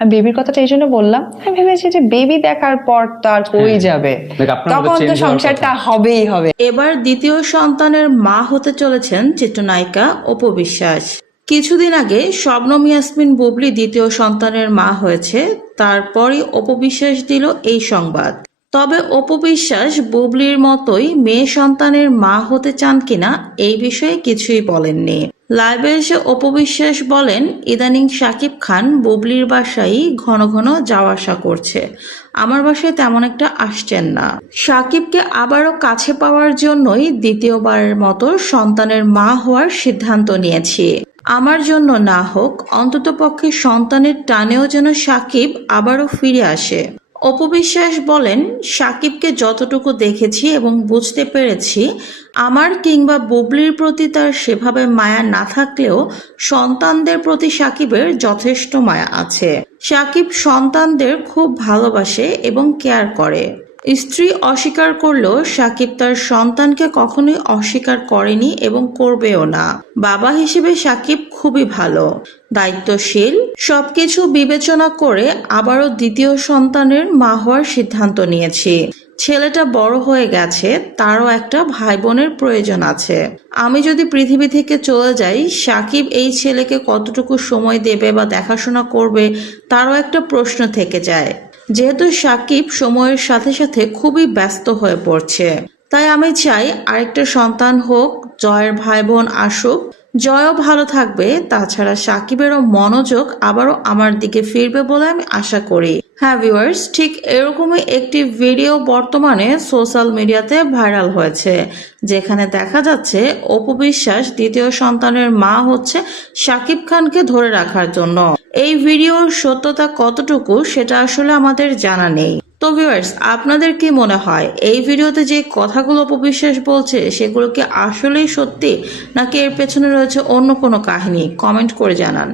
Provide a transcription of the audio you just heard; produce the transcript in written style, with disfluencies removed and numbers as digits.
আমি বেবির কথাটা এই জন্য বললাম, আমি ভেবেছি যে বেবি দেখার পর তো আর কই যাবে, তখন তো সংসারটা হবেই হবে। এবার দ্বিতীয় সন্তানের মা হতে চলেছেন চিত্রনায়িকা অপু বিশ্বাস। কিছুদিন আগে শবনম ইয়াসমিন বুবলি দ্বিতীয় সন্তানের মা হয়েছে, তারপরই অপু বিশ্বাস দিল এই সংবাদ। তবে অপু বিশ্বাস বুবলির মতোই মেয়ে সন্তানের মা হতে চান কিনা এই বিষয়ে কিছুই বলেননি। লাইভে এসে অপু বিশ্বাস বলেন, ইদানিং শাকিব খান বুবলির বাসায় ঘন ঘন যাওয়া আসা করছে, আমার বাসায় তেমন একটা আসছেন না। শাকিবকে আবারও কাছে পাওয়ার জন্যই দ্বিতীয়বারের মতো সন্তানের মা হওয়ার সিদ্ধান্ত নিয়েছি। আমার জন্য না হোক, অন্ততপক্ষে সন্তানের টানেও যেন শাকিব আবারও ফিরে আসে। অপু বিশ্বাস বলেন, শাকিবকে যতটুকু দেখেছি এবং বুঝতে পেরেছি, আমার কিংবা বুবলির প্রতি তার সেভাবে মায়া না থাকলেও সন্তানদের প্রতি শাকিবের যথেষ্ট মায়া আছে। শাকিব সন্তানদের খুব ভালোবাসে এবং কেয়ার করে। স্ত্রী অস্বীকার করলেও শাকিব তার সন্তানকে কখনোই অস্বীকার করেনি এবং করবেও না। বাবা হিসেবে শাকিব খুবই ভালো, দায়িত্বশীল। সবকিছু বিবেচনা করে আবারও দ্বিতীয় সন্তানের মা হওয়ার সিদ্ধান্ত নিয়েছি। ছেলেটা বড় হয়ে গেছে, তারও একটা ভাই বোনের প্রয়োজন আছে। আমি যদি পৃথিবী থেকে চলে যাই, শাকিব এই ছেলেকে কতটুকু সময় দেবে বা দেখাশোনা করবে তারও একটা প্রশ্ন থেকে যায়। যেহেতু শাকিব সময়ের সাথে সাথে খুবই ব্যস্ত হয়ে পড়ছে, তাই আমি চাই আরেকটা সন্তান হোক, জয়ের ভাই বোন আসুক, জয়ও ভালো থাকবে। তাছাড়া শাকিবেরও মনোযোগ আবারও আমার দিকে ফিরবে বলে আমি আশা করি। হ্যাঁ ভিউয়ার্স, ঠিক এরকমই একটি ভিডিও বর্তমানে সোশ্যাল মিডিয়াতে ভাইরাল হয়েছে, যেখানে দেখা যাচ্ছে অপু বিশ্বাস দ্বিতীয় সন্তানের মা হচ্ছে শাকিব খানকে ধরে রাখার জন্য। এই ভিডিওর সত্যতা কতটুকু সেটা আসলে আমাদের জানা নেই। তো ভিউয়ার্স, আপনাদের কি মনে হয় এই ভিডিওতে যে কথাগুলো অপু বিশ্বাস বলছে সেগুলো কি আসলেই সত্যি, নাকি এর পেছনে রয়েছে অন্য কোনো কাহিনী? কমেন্ট করে জানান।